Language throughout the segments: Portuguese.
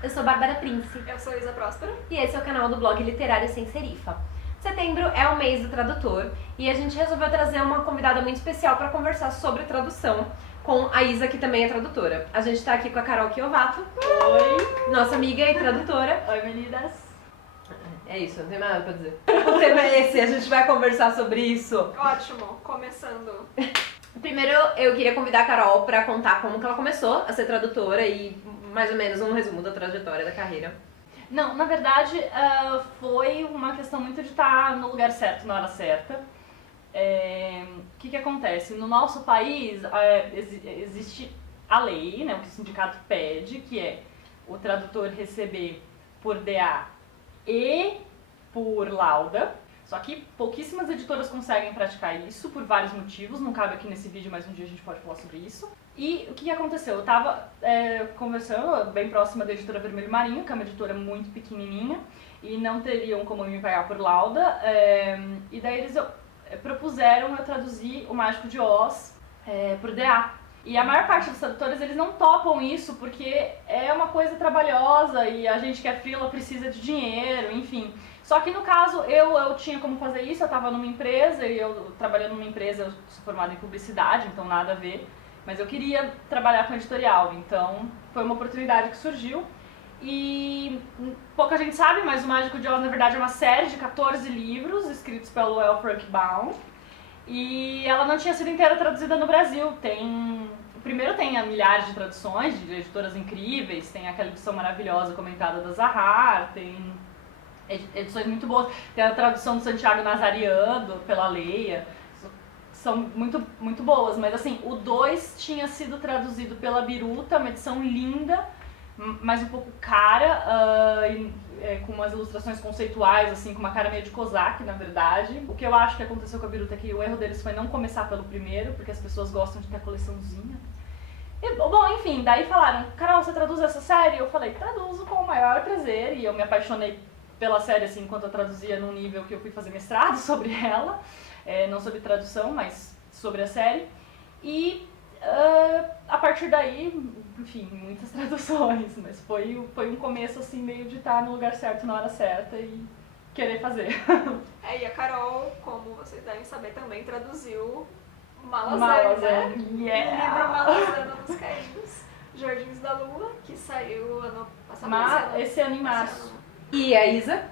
eu sou Bárbara Prince. Eu sou Isa Próspera. E esse é o canal do blog Literário Sem Serifa. Setembro é o mês do tradutor e a gente resolveu trazer uma convidada muito especial para conversar sobre tradução com a Isa, que também é tradutora. A gente tá aqui com a Carol Chiovato. Oi! Nossa amiga e tradutora. Oi, meninas! É isso, não tem mais nada pra dizer. O tema é esse, a gente vai conversar sobre isso. Ótimo, começando. Primeiro, eu queria convidar a Carol pra contar como que ela começou a ser tradutora e mais ou menos um resumo da trajetória da carreira. Não, na verdade, foi uma questão muito de estar no lugar certo, na hora certa. O que acontece? No nosso país, existe a lei, né, o que o sindicato pede, que é o tradutor receber por DA e por lauda. Só que pouquíssimas editoras conseguem praticar isso por vários motivos, não cabe aqui nesse vídeo, mas um dia a gente pode falar sobre isso. E o que aconteceu? Eu estava conversando bem próxima da editora Vermelho Marinho, que é uma editora muito pequenininha, e não teriam como me pagar por lauda, e daí eles propuseram eu traduzir O Mágico de Oz por DA. E a maior parte dos tradutores, eles não topam isso porque é uma coisa trabalhosa e a gente que é freela precisa de dinheiro, enfim. Só que no caso, eu tinha como fazer isso, eu estava numa empresa e eu trabalhando numa empresa, eu sou formada em publicidade, então nada a ver. Mas eu queria trabalhar com editorial, então foi uma oportunidade que surgiu. E pouca gente sabe, mas O Mágico de Oz, na verdade, é uma série de 14 livros escritos pelo L. Frank Baum. E ela não tinha sido inteira traduzida no Brasil. Primeiro tem milhares de traduções de editoras incríveis, tem aquela edição maravilhosa comentada da Zahar, tem edições muito boas, tem a tradução do Santiago Nazariano pela Leia, são muito, muito boas, mas assim, o 2 tinha sido traduzido pela Biruta, uma edição linda, mas um pouco cara, com umas ilustrações conceituais, assim, com uma cara meio de Kozak, na verdade. O que eu acho que aconteceu com a Biruta é que o erro deles foi não começar pelo primeiro, porque as pessoas gostam de ter a coleçãozinha. E, bom, enfim, daí falaram, Carol, você traduz essa série? Eu falei, traduzo com o maior prazer, e eu me apaixonei pela série, assim, enquanto eu traduzia num nível que eu fui fazer mestrado sobre ela, não sobre tradução, mas sobre a série. E a partir daí, enfim, muitas traduções, mas foi um começo, assim, meio de estar no lugar certo, na hora certa e querer fazer. E a Carol, como vocês devem saber, também traduziu Malazan, né? Yeah. O livro Malazan dos Caídos, Jardins da Lua, que saiu ano passado. Esse ano em março. E a Isa?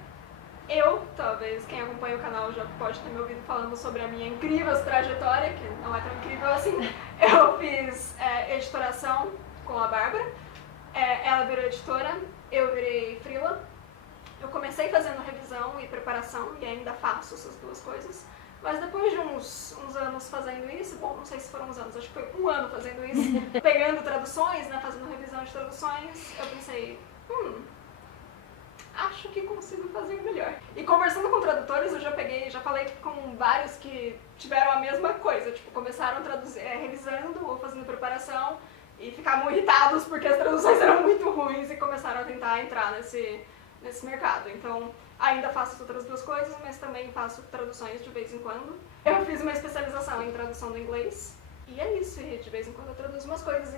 Eu, talvez quem acompanha o canal já pode ter me ouvido falando sobre a minha incrível trajetória, que não é tão incrível assim. Eu fiz editoração com a Bárbara, ela virou editora, eu virei freela. Eu comecei fazendo revisão e preparação e ainda faço essas duas coisas. Mas depois de uns anos fazendo isso, bom, não sei se foram uns anos, acho que foi um ano fazendo isso, pegando traduções, né, fazendo revisão de traduções, eu pensei, acho que consigo fazer melhor. E conversando com tradutores, eu já falei com vários que tiveram a mesma coisa, tipo, começaram a traduzir, revisando ou fazendo preparação e ficavam irritados porque as traduções eram muito ruins e começaram a tentar entrar nesse mercado. Então, ainda faço outras duas coisas, mas também faço traduções de vez em quando. Eu fiz uma especialização em tradução do inglês e é isso, e de vez em quando eu traduzo umas coisas,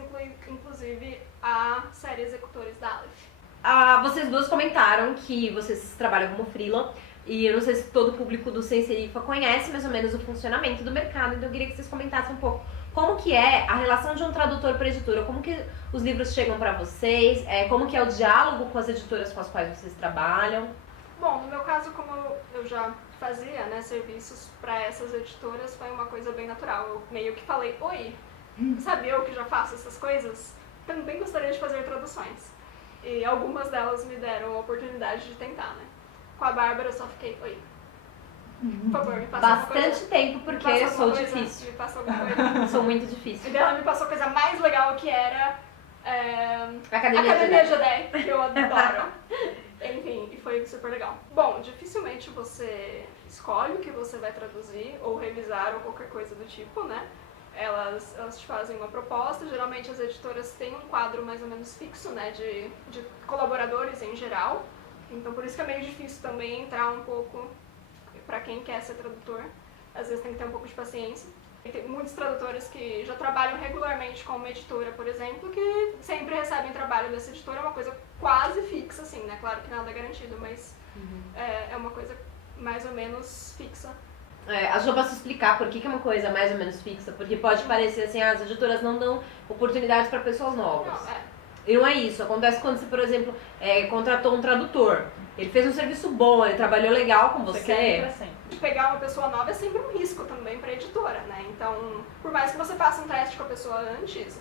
inclusive a série Executores da Aleph. Vocês duas comentaram que vocês trabalham como freela e eu não sei se todo o público do Sem Serifa conhece mais ou menos o funcionamento do mercado, então eu queria que vocês comentassem um pouco como que é a relação de um tradutor para editora, como que os livros chegam para vocês, como que é o diálogo com as editoras com as quais vocês trabalham. Bom, no meu caso, como eu já fazia, né, serviços para essas editoras, foi uma coisa bem natural. Eu meio que falei, oi, sabe eu que já faço essas coisas? Também gostaria de fazer traduções. E algumas delas me deram a oportunidade de tentar, né? Com a Bárbara eu só fiquei, oi, por favor, me passa alguma coisa. Bastante tempo, porque eu sou difícil. Me passa alguma coisa. Sou muito difícil. E daí ela me passou a coisa mais legal que era Academia Jedi, que eu adoro. Enfim, e foi super legal. Bom, dificilmente você escolhe o que você vai traduzir ou revisar ou qualquer coisa do tipo, né? Elas te fazem uma proposta, geralmente as editoras têm um quadro mais ou menos fixo, né, de colaboradores em geral. Então por isso que é meio difícil também entrar um pouco para quem quer ser tradutor. Às vezes tem que ter um pouco de paciência. Tem muitos tradutores que já trabalham regularmente com uma editora, por exemplo, que sempre recebem trabalho dessa editora, é uma coisa quase fixa, assim, né? Claro que nada é garantido, mas é uma coisa mais ou menos fixa. Acho que eu posso explicar por que é uma coisa mais ou menos fixa, porque pode parecer assim, as editoras não dão oportunidades para pessoas novas. E não é isso. Acontece quando você, por exemplo, contratou um tradutor. Ele fez um serviço bom, ele trabalhou legal com você. Pegar uma pessoa nova é sempre um risco também para a editora, né? Então, por mais que você faça um teste com a pessoa antes,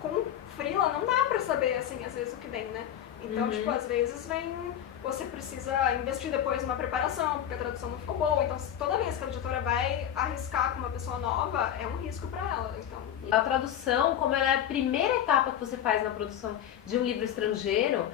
com freela não dá para saber, assim, às vezes o que vem, né? Então, tipo, às vezes você precisa investir depois numa preparação, porque a tradução não ficou boa. Então, toda vez que a editora vai arriscar com uma pessoa nova, é um risco para ela. Então, a tradução, como ela é a primeira etapa que você faz na produção de um livro estrangeiro,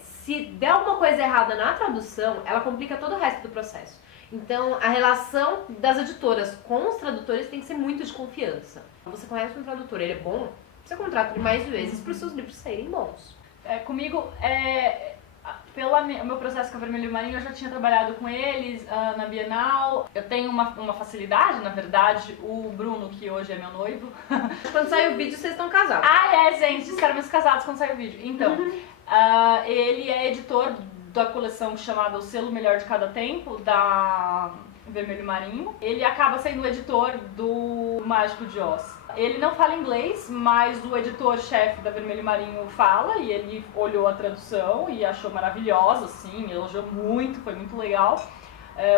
se der alguma coisa errada na tradução, ela complica todo o resto do processo. Então, a relação das editoras com os tradutores tem que ser muito de confiança. Você conhece um tradutor, ele é bom, você contrata ele mais vezes para os seus livros serem bons. Comigo, pelo meu processo com a Vermelho Marinho, eu já tinha trabalhado com eles na Bienal. Eu tenho uma facilidade, na verdade. O Bruno, que hoje é meu noivo. Quando sai o vídeo, vocês estão casados. Gente, estaremos casados quando sair o vídeo. Então, ele é editor da coleção chamada O Selo Melhor de Cada Tempo, da Vermelho Marinho. Ele acaba sendo o editor do Mágico de Oz. Ele não fala inglês, mas o editor-chefe da Vermelho Marinho fala, e ele olhou a tradução e achou maravilhosa, assim, elogiou muito, foi muito legal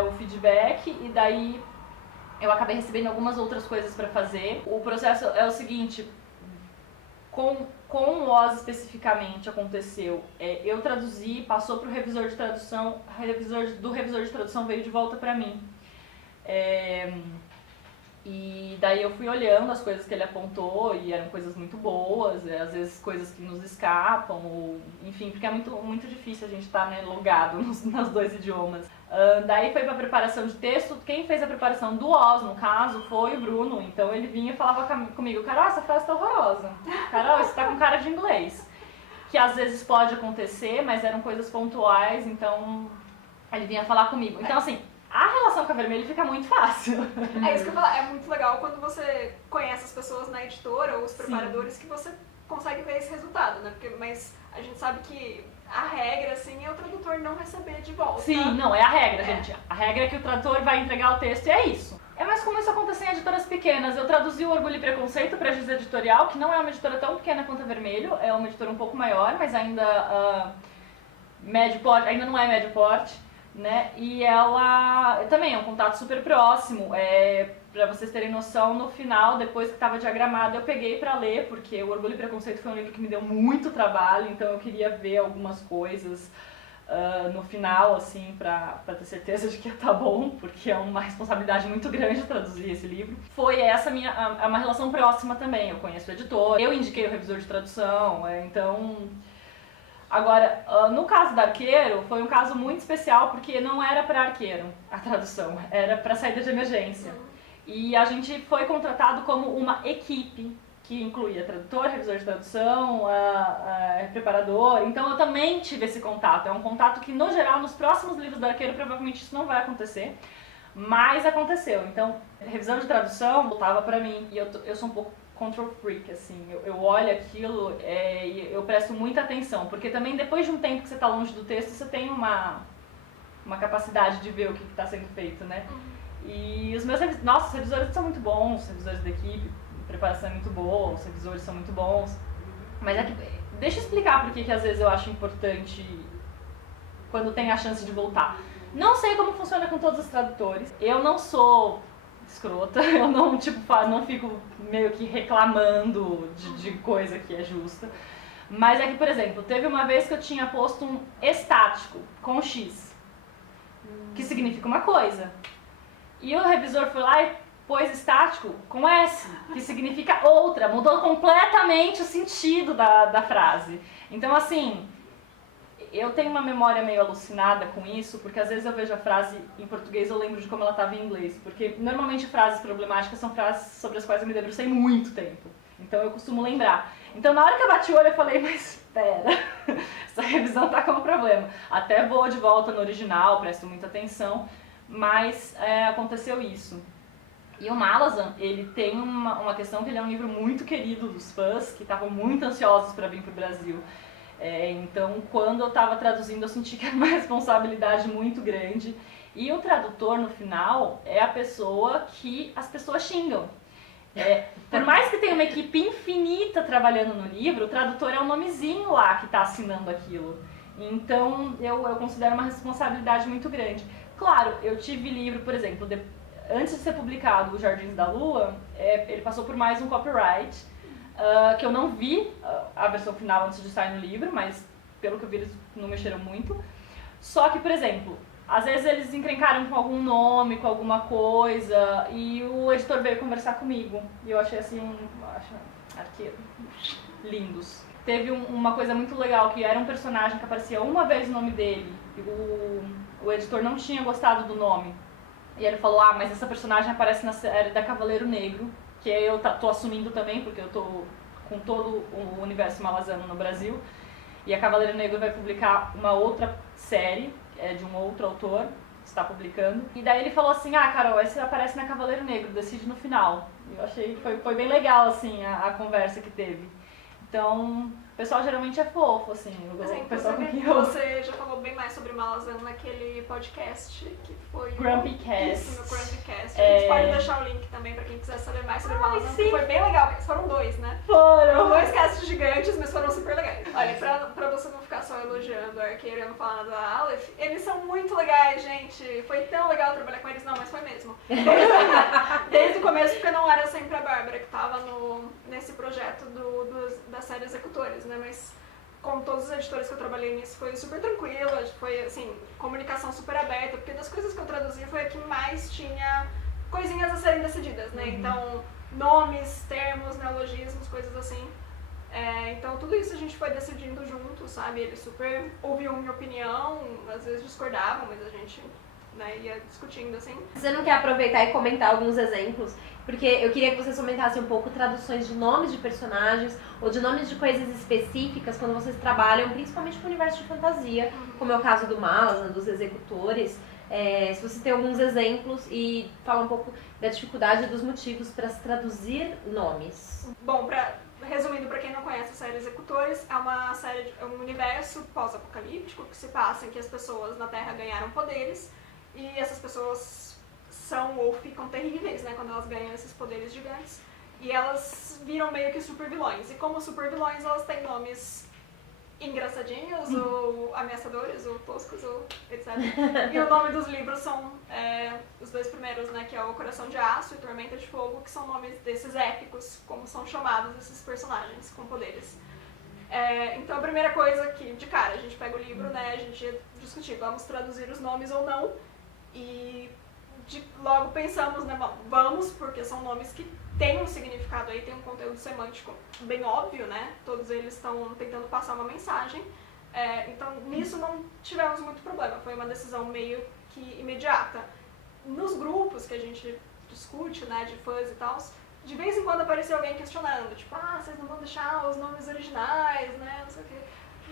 o feedback, e daí eu acabei recebendo algumas outras coisas para fazer. O processo é o seguinte, com o Oz especificamente aconteceu, eu traduzi, passou para o revisor de tradução, do revisor de tradução veio de volta para mim. E daí eu fui olhando as coisas que ele apontou e eram coisas muito boas, às vezes coisas que nos escapam, ou, enfim, porque é muito difícil a gente estar logado nos dois idiomas. Daí foi pra preparação de texto. Quem fez a preparação do Oz, no caso, foi o Bruno. Então ele vinha e falava comigo: Carol, essa frase tá horrorosa. Carol, você tá com cara de inglês. Que às vezes pode acontecer, mas eram coisas pontuais, então ele vinha falar comigo. Então assim, a relação com a Vermelho fica muito fácil. É isso que eu ia falar, é muito legal quando você conhece as pessoas na editora ou os preparadores, que você consegue ver esse resultado, né? Mas a gente sabe que a regra, assim, é o tradutor não receber de volta. Sim, não, é a regra, gente. A regra é que o tradutor vai entregar o texto e é isso. É mais como isso acontece em editoras pequenas. Eu traduzi o Orgulho e Preconceito para a Giz Editorial, que não é uma editora tão pequena quanto a Vermelho, é uma editora um pouco maior, mas ainda médio porte, ainda não é médio porte. Né? E ela também é um contato super próximo. Pra vocês terem noção, no final, depois que estava diagramado, eu peguei pra ler, porque o Orgulho e Preconceito foi um livro que me deu muito trabalho, então eu queria ver algumas coisas no final, assim, pra ter certeza de que ia tá bom, porque é uma responsabilidade muito grande traduzir esse livro. Foi essa uma relação próxima também. Eu conheço o editor, eu indiquei o revisor de tradução, então... Agora, no caso da Arqueiro, foi um caso muito especial porque não era para Arqueiro a tradução, era para saída de emergência. E a gente foi contratado como uma equipe que incluía tradutor, revisor de tradução, preparador. Então eu também tive esse contato. É um contato que, no geral, nos próximos livros da Arqueiro provavelmente isso não vai acontecer, mas aconteceu. Então, revisão de tradução voltava para mim e eu sou um pouco control freak, assim, eu olho aquilo e eu presto muita atenção, porque também depois de um tempo que você está longe do texto, você tem uma capacidade de ver o que está sendo feito, né? E os meus os revisores são muito bons, os revisores da equipe, a preparação é muito boa, os revisores são muito bons, mas deixa eu explicar por que às vezes eu acho importante quando tem a chance de voltar. Não sei como funciona com todos os tradutores, eu não sou escrota, eu não fico meio que reclamando de coisa que é justa. Mas é que, por exemplo, teve uma vez que eu tinha posto um estático com X, que significa uma coisa. E o revisor foi lá e pôs estático com S, que significa outra, mudou completamente o sentido da frase. Então, assim, eu tenho uma memória meio alucinada com isso, porque às vezes eu vejo a frase em português e eu lembro de como ela estava em inglês. Porque normalmente frases problemáticas são frases sobre as quais eu me debrucei muito tempo. Então eu costumo lembrar. Então na hora que eu bati o olho eu falei, mas pera, essa revisão tá com um problema. Até vou de volta no original, presto muita atenção, mas aconteceu isso. E o Malazan, ele tem uma questão que ele é um livro muito querido dos fãs, que estavam muito ansiosos para vir para o Brasil. Então, quando eu estava traduzindo, eu senti que era uma responsabilidade muito grande. E o tradutor, no final, é a pessoa que as pessoas xingam. Por mais que tenha uma equipe infinita trabalhando no livro, o tradutor é um nomezinho lá que está assinando aquilo. Então, eu considero uma responsabilidade muito grande. Claro, eu tive livro, por exemplo, antes de ser publicado o Jardins da Lua, ele passou por mais um copyright, que eu não vi a versão final antes de sair no livro, mas pelo que eu vi eles não mexeram muito. Só que, por exemplo, às vezes eles encrencaram com algum nome, com alguma coisa, e o editor veio conversar comigo. E eu achei assim, arqueiro, lindos. Teve uma coisa muito legal, que era um personagem que aparecia uma vez o nome dele, e o editor não tinha gostado do nome. E ele falou, mas essa personagem aparece na série da Cavaleiro Negro, que eu tô assumindo também, porque eu tô com todo o universo malazano no Brasil. E a Cavaleiro Negro vai publicar uma outra série, de um outro autor, que está publicando. E daí ele falou assim, Carol, esse aparece na Cavaleiro Negro, decide no final. E eu achei que foi bem legal, assim, a conversa que teve. Então, o pessoal geralmente é fofo, assim, o pessoal com quem eu... Você já falou bem mais sobre Malazan naquele podcast que foi... Grumpycast. Isso, no Grumpycast. A gente pode deixar o link também pra quem quiser saber mais sobre Malazan, que foi bem legal, porque foram 2, né? Foram 2 casts gigantes, mas foram super legais. Olha, pra você não ficar só elogiando o Arqueiro e não falar nada da Aleph, eles são muito legais, gente. Foi tão legal trabalhar com eles, não, mas foi mesmo. Desde o começo, porque não era sempre a Bárbara que tava nesse projeto da série Executores, né? Mas com todos os editores que eu trabalhei nisso foi super tranquila, foi assim, comunicação super aberta, porque das coisas que eu traduzi foi a que mais tinha coisinhas a serem decididas, né? Então, nomes, termos, neologismos, coisas assim. Então tudo isso a gente foi decidindo junto, sabe? Eles super ouviam minha opinião, às vezes discordavam, mas a gente, né, ia discutindo assim. Você não quer aproveitar e comentar alguns exemplos? Porque eu queria que vocês comentassem um pouco traduções de nomes de personagens ou de nomes de coisas específicas quando vocês trabalham, principalmente com o universo de fantasia, como é o caso do Malazan, dos Executores. Se você tem alguns exemplos e fala um pouco da dificuldade e dos motivos para se traduzir nomes. Bom, resumindo, para quem não conhece a série Executores, é uma série, é um universo pós-apocalíptico que se passa em que as pessoas na Terra ganharam poderes e essas pessoas são ou ficam terríveis, né, quando elas ganham esses poderes gigantes, e elas viram meio que super vilões. E como super vilões, elas têm nomes engraçadinhos, ou ameaçadores, ou toscos, ou etc. E o nome dos livros são os 2 primeiros, né, que é o Coração de Aço e Tormenta de Fogo, que são nomes desses épicos, como são chamados esses personagens com poderes. Então a primeira coisa que, de cara, a gente pega o livro, né, a gente ia discutir, vamos traduzir os nomes ou não, e logo pensamos, né, vamos, porque são nomes que têm um significado aí, tem um conteúdo semântico bem óbvio, né, todos eles estão tentando passar uma mensagem, então nisso não tivemos muito problema, foi uma decisão meio que imediata. Nos grupos que a gente discute, né, de fãs e tal, de vez em quando aparecia alguém questionando, tipo, vocês não vão deixar os nomes originais, né, não sei o quê.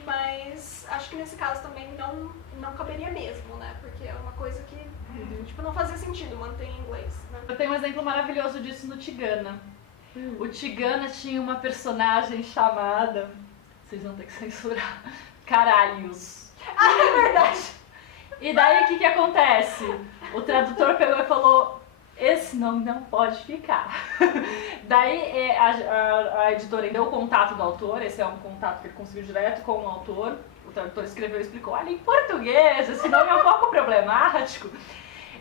Mas acho que nesse caso também não caberia mesmo, né? Porque é uma coisa que tipo, não fazia sentido manter em inglês, né? Eu tenho um exemplo maravilhoso disso no Tigana. O Tigana tinha uma personagem chamada... Vocês vão ter que censurar. Caralhos. É verdade! E daí o que acontece? O tradutor pegou e falou... Esse nome não pode ficar. Daí a editora deu o contato do autor, esse é um contato que ele conseguiu direto com o autor. O tradutor escreveu e explicou, olha, em português, esse nome é um pouco problemático.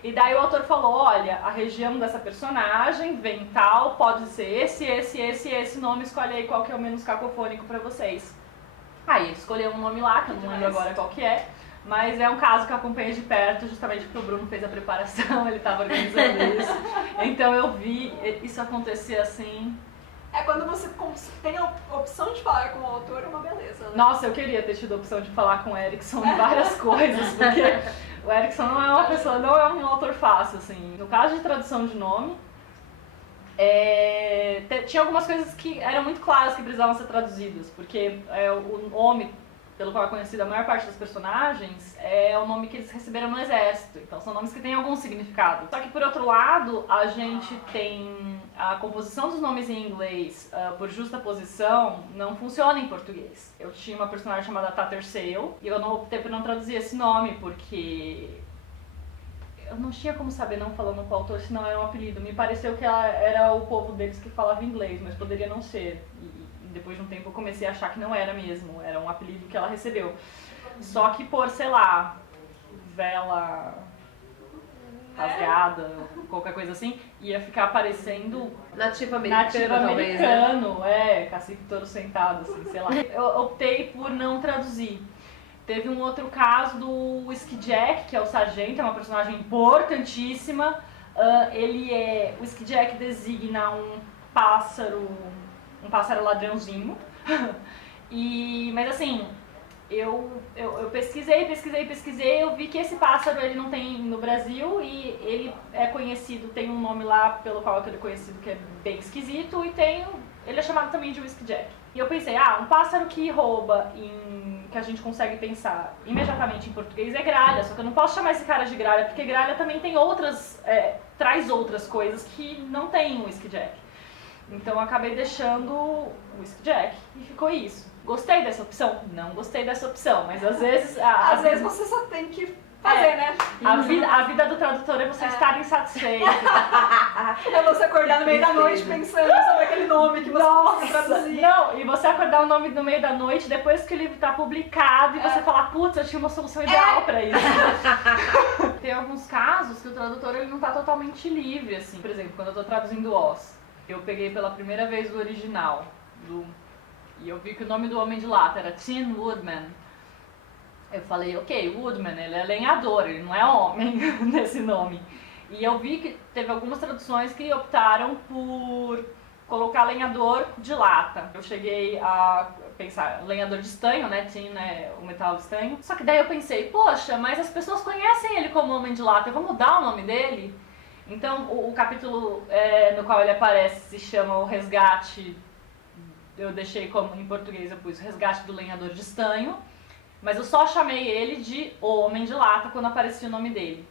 E daí o autor falou, olha, a região dessa personagem vem tal, pode ser esse nome, escolhe aí qual que é o menos cacofônico pra vocês. Aí escolheu um nome lá, que eu não lembro agora qual que é. Mas é um caso que eu acompanhei de perto, justamente porque o Bruno fez a preparação, ele estava organizando isso. Então eu vi isso acontecer assim. Quando você tem a opção de falar com o autor, é uma beleza, né? Nossa, eu queria ter tido a opção de falar com o Erickson em várias coisas, porque o Erickson não é uma pessoa, não é um autor fácil, assim. No caso de tradução de nome, tinha algumas coisas que eram muito claras que precisavam ser traduzidas, porque o nome pelo qual é conhecida a maior parte dos personagens, é o nome que eles receberam no exército. Então são nomes que têm algum significado. Só que por outro lado, a gente tem a composição dos nomes em inglês por justa posição não funciona em português. Eu tinha uma personagem chamada Tattersail e eu não optei por não traduzir esse nome porque eu não tinha como saber, não falando com o autor, se não era um apelido. Me pareceu que ela era o povo deles que falava inglês, mas poderia não ser. E depois de um tempo eu comecei a achar que não era mesmo, era um apelido que ela recebeu. Só que por, sei lá, vela rasgada, qualquer coisa assim, ia ficar parecendo Nativo americano, talvez, americano, cacique touro sentado, assim, sei lá. Eu optei por não traduzir. Teve um outro caso do Whiskey Jack, que é o sargento, é uma personagem importantíssima. O Whiskey Jack designa um pássaro ladrãozinho. Mas assim, eu pesquisei, eu vi que esse pássaro ele não tem no Brasil e ele é conhecido, tem um nome lá pelo qual ele é conhecido que é bem esquisito e ele é chamado também de Whiskey Jack. E eu pensei, um pássaro que rouba que a gente consegue pensar imediatamente em português é gralha, só que eu não posso chamar esse cara de gralha, porque gralha também tem traz outras coisas que não tem o Whiskey Jack. Então eu acabei deixando o Whiskey Jack e ficou isso. Gostei dessa opção? Não gostei dessa opção, mas às vezes... Às vezes você só tem que fazer, né? A vida do tradutor é você estar insatisfeito. É você acordar no meio da noite pensando sobre aquele nome que você precisa traduzir. Não, e você acordar o nome no meio da noite depois que o livro tá publicado e você falar, putz, eu tinha uma solução ideal pra isso. Tem alguns casos que o tradutor ele não tá totalmente livre, assim. Por exemplo, quando eu tô traduzindo Oz, eu peguei pela primeira vez o original e eu vi que o nome do Homem de Lata era Tin Woodman. Eu falei, ok, Woodman, ele é lenhador, ele não é homem nesse nome. E eu vi que teve algumas traduções que optaram por colocar lenhador de lata. Eu cheguei a pensar, lenhador de estanho, né, tin é o metal de estanho. Só que daí eu pensei, poxa, mas as pessoas conhecem ele como Homem de Lata, eu vou mudar o nome dele? Então o capítulo no qual ele aparece se chama O Resgate, eu deixei como em português, eu pus Resgate do Lenhador de Estanho. Mas eu só chamei ele de O Homem de Lata quando aparecia o nome dele.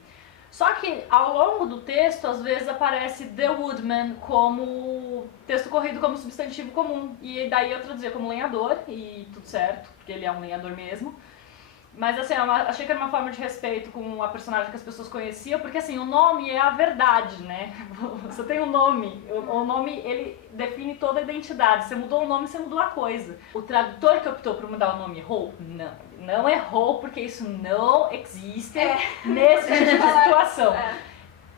Só que ao longo do texto, às vezes aparece The Woodman como texto corrido como substantivo comum. E daí eu traduzia como lenhador e tudo certo, porque ele é um lenhador mesmo. Mas assim, eu achei que era uma forma de respeito com a personagem que as pessoas conheciam, porque assim, o nome é a verdade, né? Você tem um nome, o nome ele define toda a identidade. Você mudou o nome, você mudou a coisa. O tradutor que optou por mudar o nome errou? Não errou, porque isso não existe nesse tipo de situação.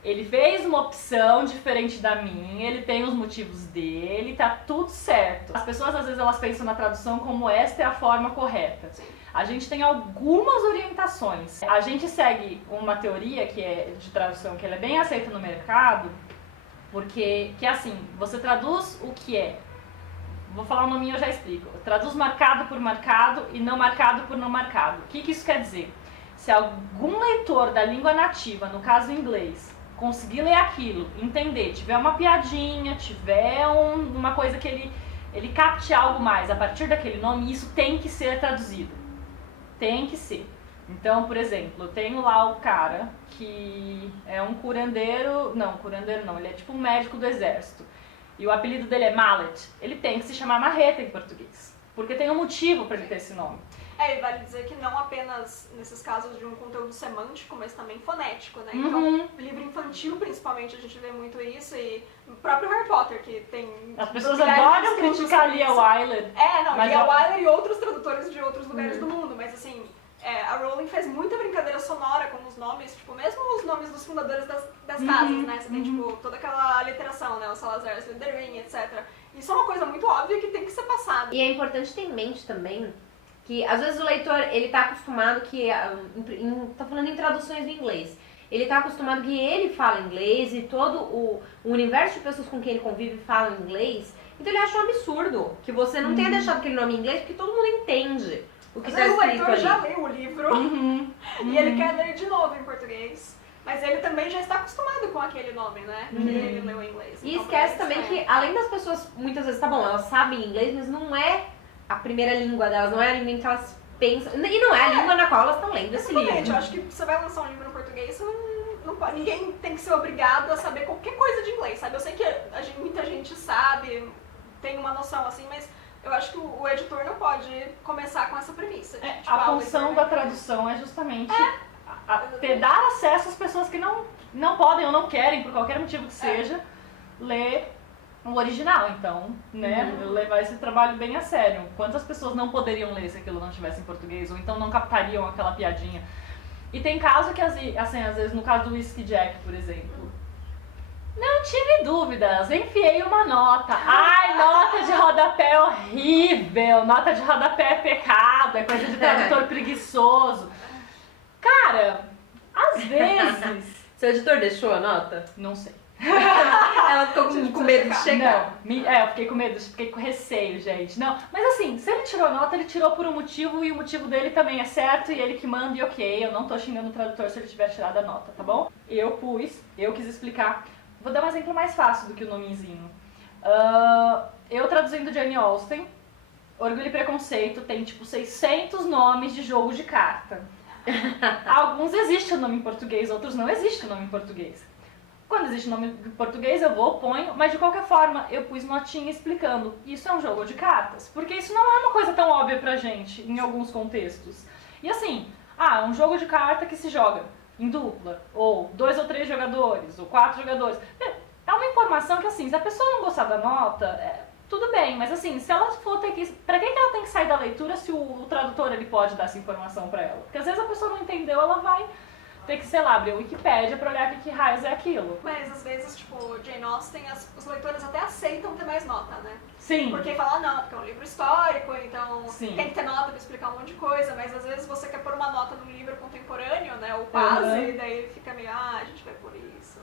Ele fez uma opção diferente da minha, ele tem os motivos dele, tá tudo certo. As pessoas às vezes elas pensam na tradução como esta é a forma correta. A gente tem algumas orientações. A gente segue uma teoria que é de tradução que ela é bem aceita no mercado, porque que é assim, você traduz o que é. Vou falar o nominho, eu já explico. Traduz marcado por marcado e não marcado por não marcado. O que isso quer dizer? Se algum leitor da língua nativa, no caso inglês, conseguir ler aquilo, entender, tiver uma piadinha, tiver uma coisa que ele capte algo mais a partir daquele nome, isso tem que ser traduzido. Tem que ser. Então, por exemplo, eu tenho lá o cara que é um curandeiro não, ele é tipo um médico do exército. E o apelido dele é Mallet. Ele tem que se chamar Marreta em português, porque tem um motivo para ele ter esse nome. E vale dizer que não apenas nesses casos de um conteúdo semântico, mas também fonético, né? Então, livro infantil, principalmente, a gente vê muito isso, e o próprio Harry Potter, que tem... As pessoas adoram criticar a Lia Wyler. Lia Wyler e outros tradutores de outros lugares do mundo, mas assim, a Rowling fez muita brincadeira sonora com os nomes, tipo, mesmo os nomes dos fundadores das casas, né? Você tem, tipo, toda aquela aliteração, né? O Salazar, Slytherin, etc. Isso é uma coisa muito óbvia que tem que ser passada. E é importante ter em mente também que, às vezes, o leitor, ele tá acostumado que... tá falando em traduções do inglês. Ele tá acostumado que ele fala inglês e todo o universo de pessoas com quem ele convive falam inglês. Então ele acha um absurdo que você não tenha deixado aquele nome em inglês, porque todo mundo entende o que está escrito ali. O leitor já leu o livro e ele quer ler de novo em português. Mas ele também já está acostumado com aquele nome, né? Que ele leu em inglês. E esquece também que, além das pessoas, muitas vezes, tá bom, elas sabem inglês, mas não é a primeira língua delas, não é a língua que elas pensam... E não é a língua na qual elas estão lendo esse Exatamente, livro. eu acho que você vai lançar um livro em português, você não pode, ninguém tem que ser obrigado a saber qualquer coisa de inglês, sabe? Eu sei que muita gente sabe, tem uma noção assim, mas eu acho que o editor não pode começar com essa premissa. De, tipo, A função da tradução é justamente dar acesso às pessoas que não podem ou não querem, por qualquer motivo que seja, ler o original. Então, né, levar esse trabalho bem a sério. Quantas pessoas não poderiam ler se aquilo não estivesse em português, ou então não captariam aquela piadinha. E tem caso que, assim, às vezes, no caso do Whisky Jack, por exemplo, não tive dúvidas, enfiei uma nota. Ai, nota de rodapé é horrível, nota de rodapé é pecado, é coisa de tradutor preguiçoso. Cara, às vezes... Seu editor deixou a nota? Não sei. Ela ficou com medo de chegar. Não, eu fiquei com medo, fiquei com receio, gente. Não, mas assim, se ele tirou nota, ele tirou por um motivo e o motivo dele também é certo e ele que manda e ok, eu não tô xingando o tradutor se ele tiver tirado a nota, tá bom? Eu quis explicar. Vou dar um exemplo mais fácil do que o nomezinho. Eu traduzindo Jane Austen, Orgulho e Preconceito tem tipo 600 nomes de jogo de carta. Alguns existem o nome em português, outros não existem o nome em português. Quando existe nome em português eu vou, ponho, mas de qualquer forma eu pus notinha explicando. Isso é um jogo de cartas, porque isso não é uma coisa tão óbvia pra gente em alguns contextos. E assim, um jogo de carta que se joga em dupla, ou 2 ou 3 jogadores, ou 4 jogadores. É uma informação que assim, se a pessoa não gostar da nota, tudo bem, mas assim, se ela for ter que... Pra que ela tem que sair da leitura se o tradutor ele pode dar essa informação pra ela? Porque às vezes a pessoa não entendeu, ela vai ter que, sei lá, abrir a Wikipédia pra olhar que raios é aquilo. Mas às vezes, tipo, Jane Austen, os leitores até aceitam ter mais nota, né? Sim. Porque fala, não, porque é um livro histórico, então Sim. tem que ter nota pra explicar um monte de coisa, mas às vezes você quer pôr uma nota num livro contemporâneo, né, ou quase, e daí fica meio, a gente vai por isso.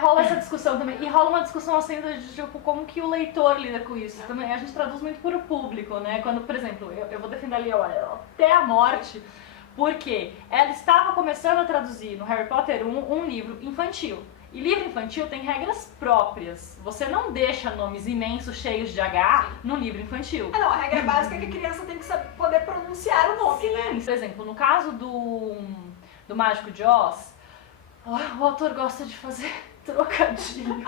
Rola essa discussão também. E rola uma discussão assim de tipo, como que o leitor lida com isso. Também a gente traduz muito para o público, né? Quando, por exemplo, eu vou defender a Leora até a morte, porque ela estava começando a traduzir no Harry Potter um livro infantil. E livro infantil tem regras próprias. Você não deixa nomes imensos, cheios de H, no livro infantil. Não, a regra básica é que a criança tem que poder pronunciar o nome, né? Por exemplo, no caso do Mágico de Oz, o autor gosta de fazer trocadilho.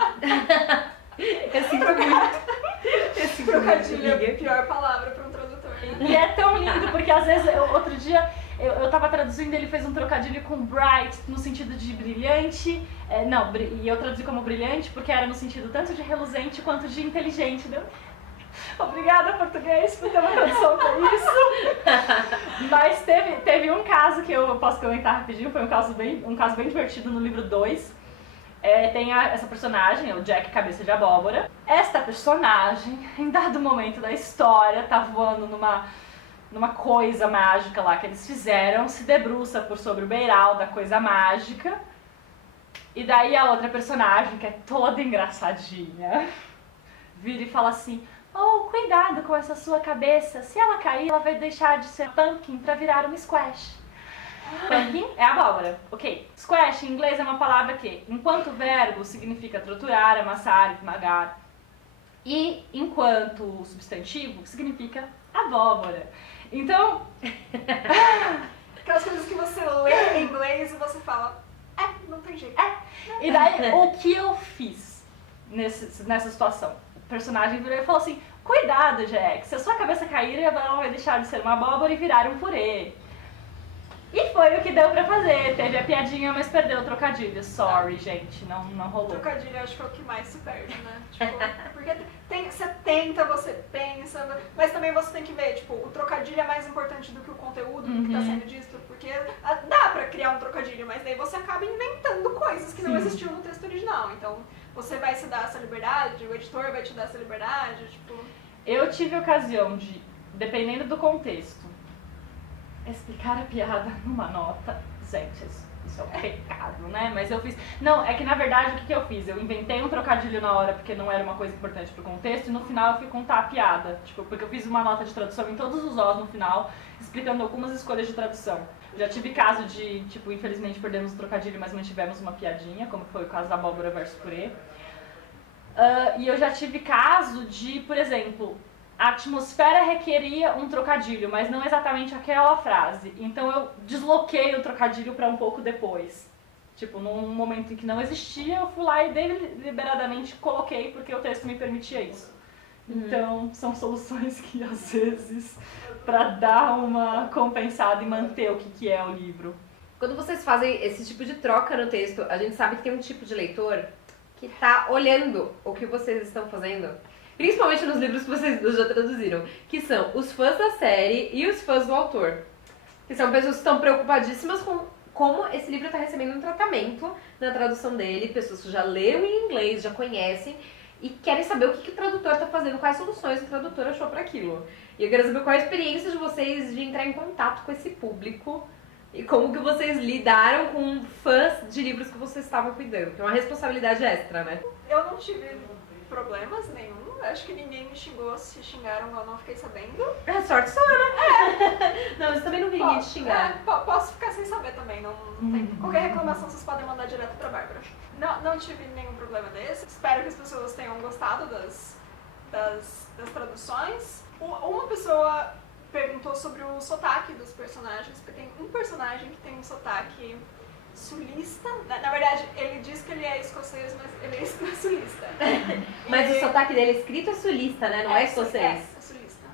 Esse Trocadilho é a pior palavra para um tradutor, né? E é tão lindo, porque às vezes, outro dia, eu tava traduzindo, ele fez um trocadilho com bright, no sentido de brilhante. E eu traduzi como brilhante, porque era no sentido tanto de reluzente quanto de inteligente. Né? Obrigada, português, por ter uma tradução pra isso. Mas teve um caso que eu posso comentar rapidinho, foi um caso bem divertido no livro 2. Tem essa personagem, o Jack Cabeça de Abóbora. Esta personagem, em dado momento da história, tá voando numa coisa mágica lá que eles fizeram, se debruça por sobre o beiral da coisa mágica. E daí a outra personagem, que é toda engraçadinha, vira e fala assim: oh, cuidado com essa sua cabeça, se ela cair, ela vai deixar de ser pumpkin pra virar uma squash. Pumpkin é abóbora, ok. Squash em inglês é uma palavra que, enquanto verbo, significa torturar, amassar, esmagar. E enquanto substantivo, significa abóbora. Então... Aquelas coisas que você lê em inglês e você fala, não tem jeito. E daí, o que eu fiz nessa situação? O personagem virou e falou assim: cuidado, Jack, se a sua cabeça cair, ela vai deixar de ser uma abóbora e virar um purê. E foi o que deu pra fazer. Teve a piadinha, mas perdeu o trocadilho. Sorry, gente, não rolou. Trocadilho acho que é o que mais se perde, né? Tipo, porque você tenta, você pensa, mas também você tem que ver, tipo, o trocadilho é mais importante do que o conteúdo do que tá sendo dito, porque dá pra criar um trocadilho, mas daí você acaba inventando coisas que não existiam no texto original. Então, você vai se dar essa liberdade, o editor vai te dar essa liberdade, tipo... Eu tive a ocasião de, dependendo do contexto, explicar a piada numa nota. Gente, isso é um pecado, né? Mas eu fiz... Não, é que na verdade o que eu fiz? Eu inventei um trocadilho na hora porque não era uma coisa importante pro contexto e no final eu fui contar a piada. Tipo, porque eu fiz uma nota de tradução em todos os Os no final, explicando algumas escolhas de tradução. Já tive caso de, tipo, infelizmente perdemos o trocadilho, mas mantivemos uma piadinha, como foi o caso da abóbora versus purê. E eu já tive caso de, por exemplo, a atmosfera requeria um trocadilho, mas não exatamente aquela frase. Então eu desloquei o trocadilho para um pouco depois. Tipo, num momento em que não existia, eu fui lá e deliberadamente coloquei porque o texto me permitia isso. Então, são soluções que às vezes, para dar uma compensada e manter o que é o livro. Quando vocês fazem esse tipo de troca no texto, a gente sabe que tem um tipo de leitor que tá olhando o que vocês estão fazendo, principalmente nos livros que vocês já traduziram, que são os fãs da série e os fãs do autor. Que são pessoas que estão preocupadíssimas com como esse livro está recebendo um tratamento na tradução dele, pessoas que já leram em inglês, já conhecem, e querem saber o que o tradutor está fazendo, quais soluções o tradutor achou para aquilo. E eu quero saber qual a experiência de vocês de entrar em contato com esse público e como que vocês lidaram com fãs de livros que vocês estavam cuidando, que é uma responsabilidade extra, né? Eu não tive problemas nenhum, acho que ninguém me xingou, se xingaram eu não fiquei sabendo. É sorte sua, né? Não, mas também não vi ninguém te xingar. Posso ficar sem saber também, não tem. Qualquer reclamação vocês podem mandar direto pra Bárbara. Não tive nenhum problema desse. Espero que as pessoas tenham gostado das traduções. Uma pessoa perguntou sobre o sotaque dos personagens, porque tem um personagem que tem um sotaque sulista. Na verdade, ele diz que ele é escocês, mas ele é sulista. Mas o sotaque dele escrito é sulista, né? Não é escocês. É sulista.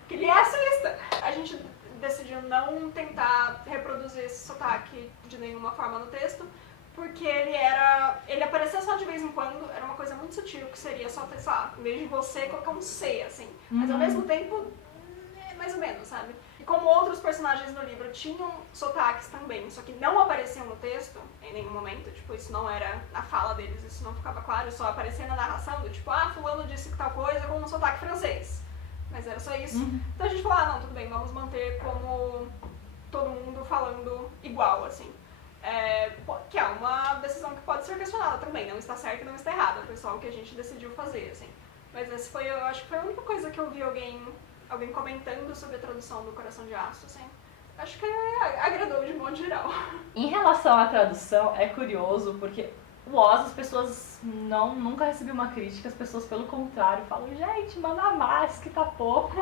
Porque ele é sulista. A gente decidiu não tentar reproduzir esse sotaque de nenhuma forma no texto, porque ele aparecia só de vez em quando, era uma coisa muito sutil, que seria só ter, sei lá, em vez de você, colocar um C, assim. Mas ao mesmo tempo, mais ou menos, sabe? E como outros personagens no livro tinham sotaques também, só que não apareciam no texto em nenhum momento, tipo, isso não era na fala deles, isso não ficava claro, só aparecia na narração do tipo, fulano disse tal coisa com um sotaque francês. Mas era só isso. Então a gente falou, não, tudo bem, vamos manter como todo mundo falando igual, assim. Que é uma decisão que pode ser questionada também, não está certa e não está errada, foi só o que a gente decidiu fazer, assim. Mas esse foi, eu acho que foi a única coisa que eu vi alguém comentando sobre a tradução do Coração de Aço, assim. Acho que agradou de modo geral. Em relação à tradução, é curioso, porque o Oz, as pessoas nunca recebi uma crítica, as pessoas pelo contrário falam, gente, manda mais que tá pouco.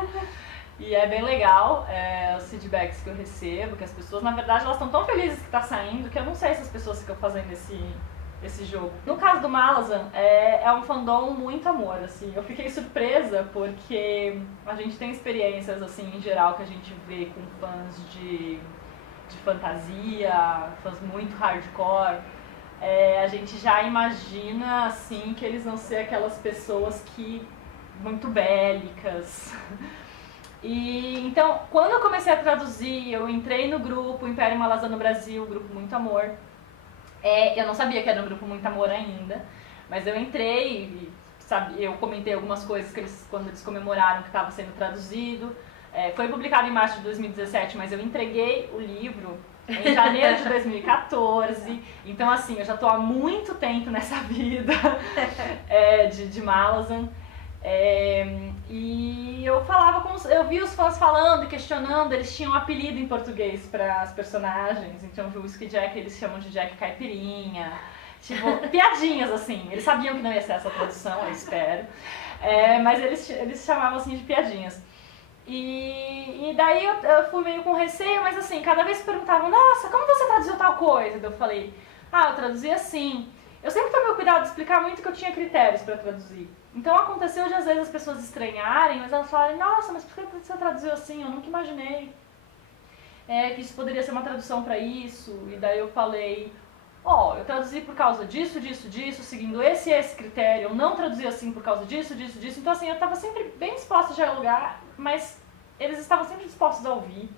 E é bem legal os feedbacks que eu recebo, que as pessoas, na verdade, elas estão tão felizes que tá saindo, que eu não sei se as pessoas ficam fazendo esse jogo. No caso do Malazan, é um fandom muito amor, assim. Eu fiquei surpresa porque a gente tem experiências, assim, em geral, que a gente vê com fãs de fantasia, fãs muito hardcore. A gente já imagina, assim, que eles vão ser aquelas pessoas muito bélicas. E então, quando eu comecei a traduzir, eu entrei no grupo Império Malazan no Brasil, grupo Muito Amor. Eu não sabia que era um grupo Muito Amor ainda, mas eu entrei e eu comentei algumas coisas que quando eles comemoraram que estava sendo traduzido. Foi publicado em março de 2017, mas eu entreguei o livro em janeiro de 2014. Então, assim, eu já estou há muito tempo nessa vida de Malazan. E eu vi os fãs falando e questionando, eles tinham um apelido em português para as personagens, então o Whisky Jack eles chamam de Jack Caipirinha, tipo, piadinhas assim, eles sabiam que não ia ser essa tradução, eu espero, mas eles chamavam assim de piadinhas. E daí eu fui meio com receio, mas assim, cada vez perguntavam, nossa, como você traduziu tal coisa? Eu falei, eu traduzi assim. Eu sempre tomei o cuidado de explicar muito que eu tinha critérios para traduzir. Então aconteceu de às vezes as pessoas estranharem, mas elas falarem, nossa, mas por que você traduziu assim? Eu nunca imaginei que isso poderia ser uma tradução para isso. E daí eu falei, eu traduzi por causa disso, seguindo esse critério. Eu não traduzi assim por causa disso. Então assim, eu estava sempre bem disposta a dialogar, mas eles estavam sempre dispostos a ouvir.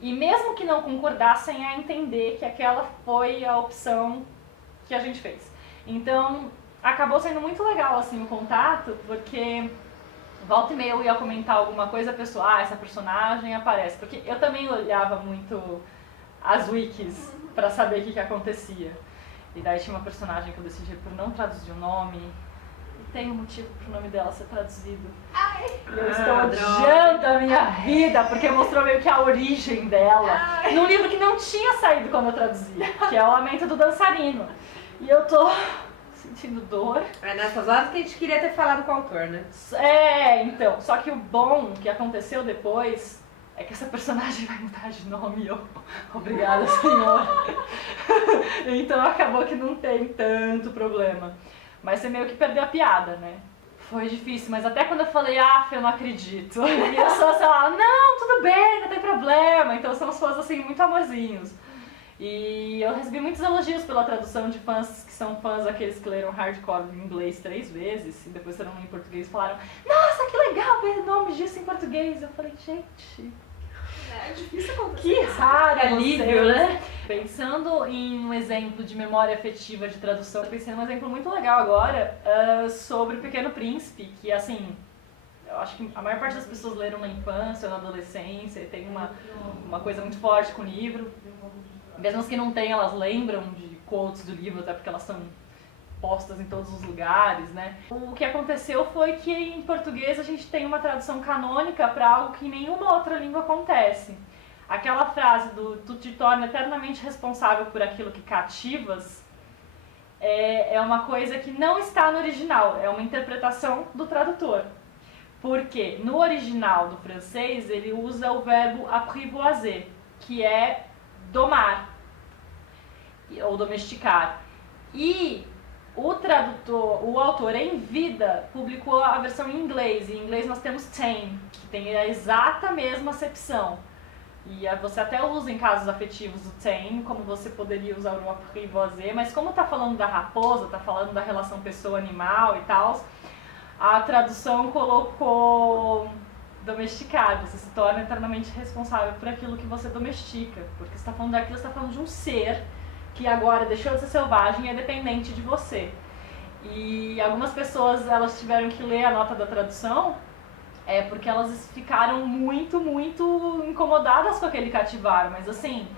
E mesmo que não concordassem, a entender que aquela foi a opção que a gente fez. Então, acabou sendo muito legal assim o contato, porque volta e meia eu ia comentar alguma coisa, a pessoa, essa personagem aparece. Porque eu também olhava muito as wikis pra saber o que acontecia. E daí tinha uma personagem que eu decidi por não traduzir o nome, e tem um motivo pro nome dela ser traduzido. E eu estou odiando a minha vida, porque mostrou meio que a origem dela, num livro que não tinha saído quando eu traduzi, que é O Lamento do Dançarino. E eu tô, assim, sentindo dor. É nessas horas que a gente queria ter falado com o autor, né? Então, só que o bom que aconteceu depois é que essa personagem vai mudar de nome. Obrigada, senhor. Então acabou que não tem tanto problema. Mas você meio que perdeu a piada, né? Foi difícil, mas até quando eu falei, eu não acredito. E as pessoas falaram, não, tudo bem, não tem problema. Então são os fãs, assim, muito amorzinhos. E eu recebi muitos elogios pela tradução de fãs que são fãs aqueles que leram hardcore em inglês 3 vezes e depois foram em português e falaram, nossa, que legal ver nomes disso em português. Eu falei, gente... É difícil acontecer. Que raro alívio, né? Pensando em um exemplo de memória afetiva de tradução, eu pensei num exemplo muito legal agora sobre o Pequeno Príncipe, que assim, eu acho que a maior parte das pessoas leram na infância ou na adolescência, e tem uma coisa muito forte com o livro. Mesmo as que não têm, elas lembram de quotes do livro, até porque elas são postas em todos os lugares, né? O que aconteceu foi que em português a gente tem uma tradução canônica para algo que em nenhuma outra língua acontece. Aquela frase do tu te torna eternamente responsável por aquilo que cativas é uma coisa que não está no original, é uma interpretação do tradutor. Porque no original do francês ele usa o verbo apprivoiser, que é domar ou domesticar. E o tradutor, o autor em vida, publicou a versão em inglês. Em inglês nós temos tame, que tem a exata mesma acepção. E você até usa em casos afetivos o tame, como você poderia usar o apprivoiser, mas como está falando da raposa, está falando da relação pessoa-animal e tal, a tradução colocou domesticar. Você se torna eternamente responsável por aquilo que você domestica, porque você está falando daquilo, você está falando de um ser que agora deixou de ser selvagem e é dependente de você. E algumas pessoas, elas tiveram que ler a nota da tradução porque elas ficaram muito, muito incomodadas com aquele cativar. Mas assim,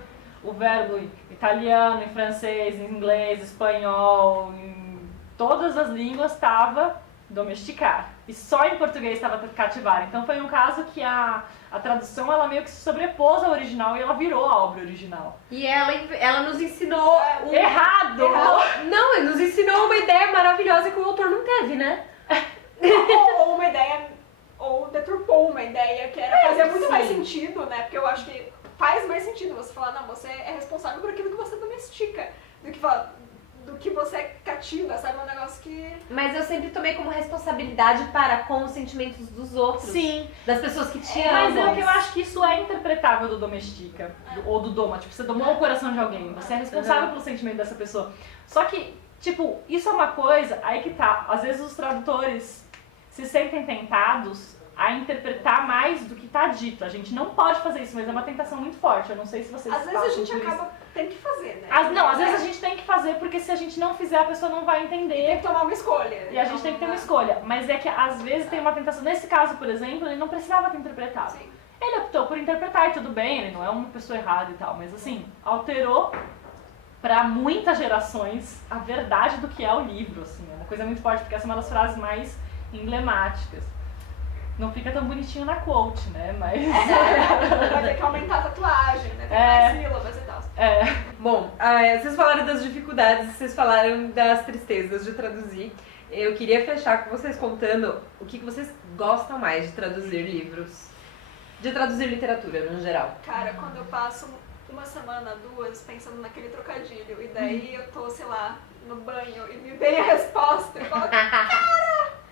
o verbo em italiano, em francês, em inglês, espanhol, em todas as línguas estava domesticar. E só em português estava cativar. Então foi um caso que a tradução ela meio que se sobrepôs ao original e ela virou a obra original. E ela nos ensinou... Errado! Não, nos ensinou uma ideia maravilhosa que o autor não teve, né? Ou uma ideia... Ou deturpou uma ideia que era fazer muito mais sentido, né? Porque eu acho que faz mais sentido você falar, não, você é responsável por aquilo que você domestica, do que você cativa, sabe? Um negócio que... Mas eu sempre tomei como responsabilidade para com os sentimentos dos outros. Sim. Das pessoas que te amam. Mas é que eu acho que isso é interpretável do domestica, ou do doma. Tipo, você domou o coração de alguém, você é responsável pelo sentimento dessa pessoa. Só que, tipo, isso é uma coisa, aí que tá. Às vezes os tradutores se sentem tentados a interpretar mais do que está dito. A gente não pode fazer isso, mas é uma tentação muito forte. Eu não sei se vocês às vezes a gente acaba tendo que fazer, né? Às vezes a gente tem que fazer, porque se a gente não fizer, a pessoa não vai entender. E tem que tomar uma escolha. E a gente tem que ter uma escolha. Mas é que às vezes tem uma tentação. Nesse caso, por exemplo, ele não precisava ter interpretado. Sim. Ele optou por interpretar e tudo bem, ele não é uma pessoa errada e tal. Mas assim, alterou para muitas gerações a verdade do que é o livro. Assim, é uma coisa muito forte, porque essa é uma das frases mais emblemáticas. Não fica tão bonitinho na quote, né? Mas... vai ter que aumentar a tatuagem, né? Tem mais sílabas e tal. Bom, vocês falaram das dificuldades, vocês falaram das tristezas de traduzir. Eu queria fechar com vocês contando o que vocês gostam mais de traduzir livros. De traduzir literatura, no geral. Cara, quando eu passo uma semana, 2, pensando naquele trocadilho, e daí eu tô, sei lá, no banho e me vem a resposta, eu falo, cara,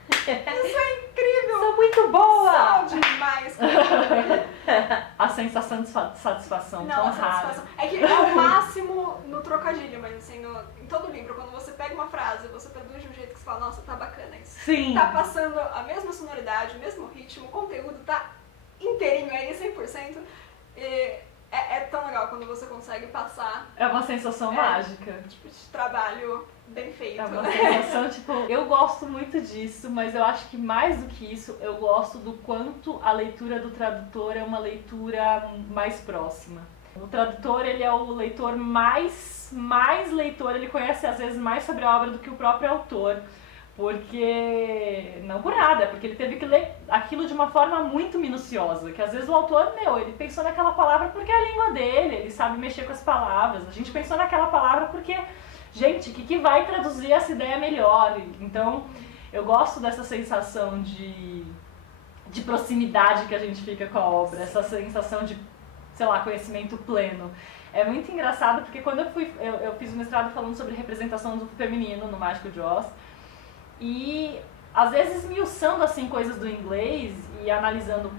isso é incrível! Sou muito boa! Sou demais! A sensação de satisfação Não, tão a rara. satisfação. É que é o máximo no trocadilho, mas assim, em todo livro, quando você pega uma frase, você traduz de um jeito que você fala, nossa, tá bacana isso. Sim! Tá passando a mesma sonoridade, o mesmo ritmo, o conteúdo tá inteirinho aí, 100%. É tão legal quando você consegue passar. É uma sensação mágica. Tipo, de trabalho bem feito. É uma sensação, tipo, eu gosto muito disso, mas eu acho que mais do que isso, eu gosto do quanto a leitura do tradutor é uma leitura mais próxima. O tradutor, ele é o leitor mais leitor, ele conhece às vezes mais sobre a obra do que o próprio autor. Porque, não por nada, é porque ele teve que ler aquilo de uma forma muito minuciosa, que às vezes o autor, ele pensou naquela palavra porque é a língua dele, ele sabe mexer com as palavras. A gente pensou naquela palavra porque a gente, o que vai traduzir essa ideia melhor? Então, eu gosto dessa sensação de proximidade que a gente fica com a obra, essa sensação de, sei lá, conhecimento pleno. É muito engraçado porque quando eu fiz um mestrado falando sobre representação do feminino no Mágico de Oz, e às vezes esmiuçando assim coisas do inglês e analisando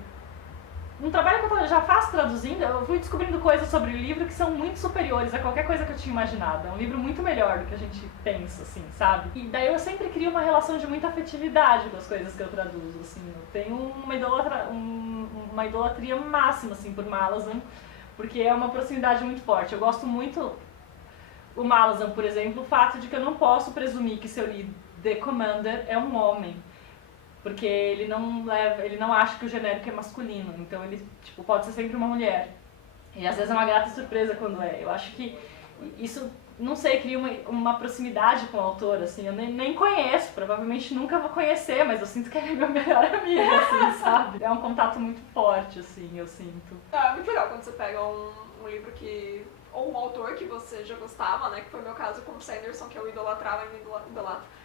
um trabalho que eu já faço traduzindo, eu fui descobrindo coisas sobre o livro que são muito superiores a qualquer coisa que eu tinha imaginado. É um livro muito melhor do que a gente pensa, assim, sabe? E daí eu sempre crio uma relação de muita afetividade com as coisas que eu traduzo, assim. Eu tenho uma idolatria máxima, assim, por Malazan, porque é uma proximidade muito forte. Eu gosto muito o Malazan, por exemplo, o fato de que eu não posso presumir que se eu li The Commander é um homem. Porque ele não acha que o genérico é masculino, então ele tipo, pode ser sempre uma mulher. E às vezes é uma grata surpresa quando é. Eu acho que isso, não sei, cria uma proximidade com o autor, assim. Eu nem conheço, provavelmente nunca vou conhecer, mas eu sinto que ele é meu melhor amigo, assim, sabe? É um contato muito forte, assim, eu sinto. É muito legal quando você pega um livro ou um autor que você já gostava, né? Que foi o meu caso com o Sanderson, que eu idolatrava e idolatro.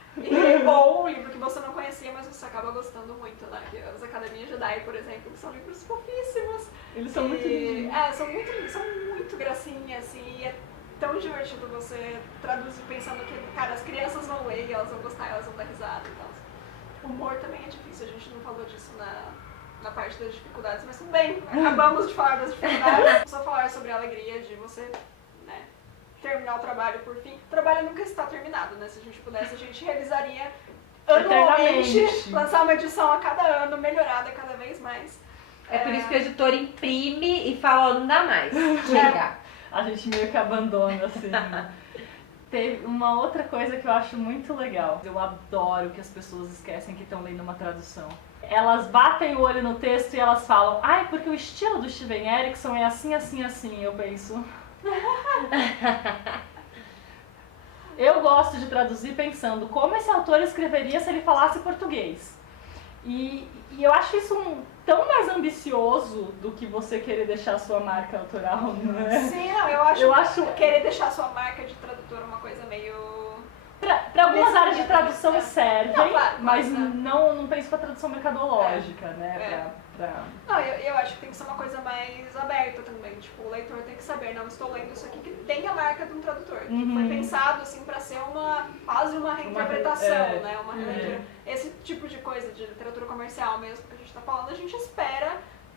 Ou um livro que você não conhecia, mas você acaba gostando muito, né? Que as Academias Jedi, por exemplo, que são livros fofíssimos. Eles são muito lindos. São muito gracinha, assim, e é tão divertido você traduzir pensando que, cara, as crianças vão ler e elas vão gostar, elas vão dar risada e tal. O humor também é difícil, a gente não falou disso na parte das dificuldades, mas tudo bem, acabamos de falar das dificuldades. Só falar sobre a alegria de você, né, terminar o trabalho por fim. O trabalho nunca está terminado, né? Se a gente pudesse, a gente realizaria anualmente, lançar uma edição a cada ano, melhorada cada vez mais. É por isso que o editor imprime e fala, ó, não dá mais, chega. A gente meio que abandona, assim. Teve uma outra coisa que eu acho muito legal. Eu adoro que as pessoas esquecem que estão lendo uma tradução. Elas batem o olho no texto e elas falam, ai, porque o estilo do Steven Erikson é assim, assim, assim. Eu penso... Eu gosto de traduzir pensando como esse autor escreveria se ele falasse português. E eu acho isso tão mais ambicioso do que você querer deixar a sua marca autoral, não é? Sim, não, eu acho querer deixar a sua marca de tradutor uma coisa meio... Pra algumas áreas de tradução servem, não, claro, mas não penso pra tradução mercadológica, né? Não, eu acho que tem que ser uma coisa mais aberta também. Tipo, o leitor tem que saber, não, estou lendo isso aqui que tem a marca de um tradutor. Que foi pensado, assim, pra ser quase uma reinterpretação, né? Uma releitura. Esse tipo de coisa de literatura comercial mesmo que a gente tá falando, a gente espera,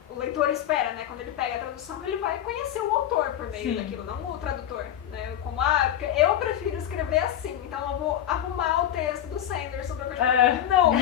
o leitor espera, né? Quando ele pega a tradução, ele vai conhecer o autor por meio daquilo, não o tradutor, né? Como, porque eu prefiro escrever assim, então eu vou arrumar o texto do Sanderson pra ver. Não.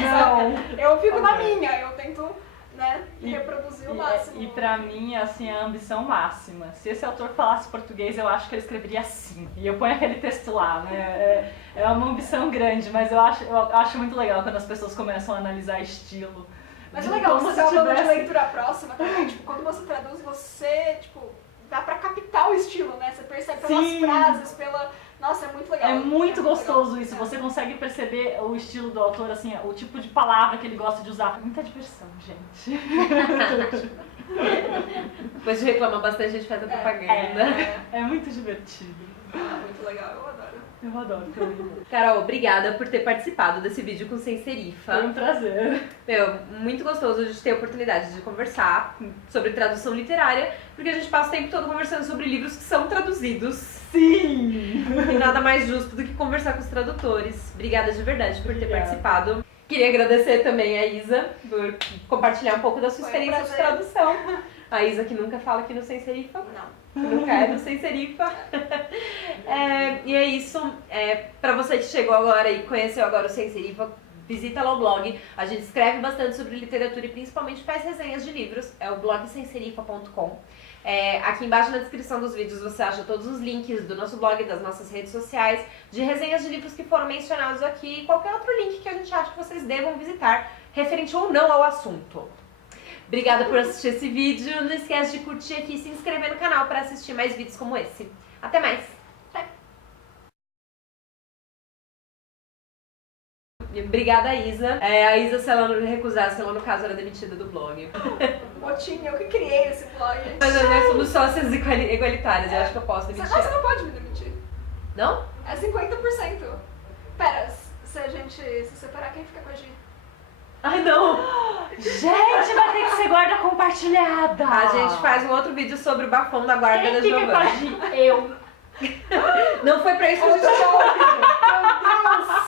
Eu fico na minha, eu tento... né, reproduzir o máximo. E pra mim, assim, é a ambição máxima. Se esse autor falasse português, eu acho que ele escreveria assim. E eu ponho aquele texto lá, né? É uma ambição grande, mas eu acho muito legal quando as pessoas começam a analisar estilo. Mas é legal, você tá falando de leitura próxima também, tipo, quando você traduz, você, tipo, dá pra captar o estilo, né? Você percebe pelas frases, Nossa, é muito legal. É muito gostoso isso. Você consegue perceber o estilo do autor, assim, o tipo de palavra que ele gosta de usar. Muita diversão, gente. Depois de reclamar bastante, a gente faz a propaganda. É muito divertido. Muito legal, eu adoro. Eu adoro também. Carol, obrigada por ter participado desse vídeo com Sem Serifa. Foi um prazer. Muito gostoso a gente ter a oportunidade de conversar sobre tradução literária, porque a gente passa o tempo todo conversando sobre livros que são traduzidos. Sim! E nada mais justo do que conversar com os tradutores. Obrigada de verdade por ter participado. Queria agradecer também a Isa por compartilhar um pouco da sua experiência de tradução. A Isa que nunca fala aqui no Sem Serifa. Não. Nunca é no Sem Serifa. E é isso. Pra você que chegou agora e conheceu agora o Sem Serifa, visita lá o blog. A gente escreve bastante sobre literatura e principalmente faz resenhas de livros. É o blog semserifa.com. Aqui embaixo na descrição dos vídeos você acha todos os links do nosso blog, das nossas redes sociais, de resenhas de livros que foram mencionados aqui e qualquer outro link que a gente acha que vocês devam visitar, referente ou não ao assunto. Obrigada por assistir esse vídeo. Não esquece de curtir aqui e se inscrever no canal para assistir mais vídeos como esse. Até mais! Obrigada, Isa. A Isa, se ela não recusasse, ela no caso era demitida do blog. Motinho, eu que criei esse blog. Mas nós somos sócias igualitárias, eu acho que eu posso demitir. Você não pode me demitir. Não? É 50%. Pera, se a gente se separar, quem fica com a Gi? Ai, não! Gente, vai ter que ser guarda compartilhada. A gente faz um outro vídeo sobre o bafão da guarda Quem da fica com a Giovana. Gi? Eu. Não foi pra isso que a gente chamou o vídeo.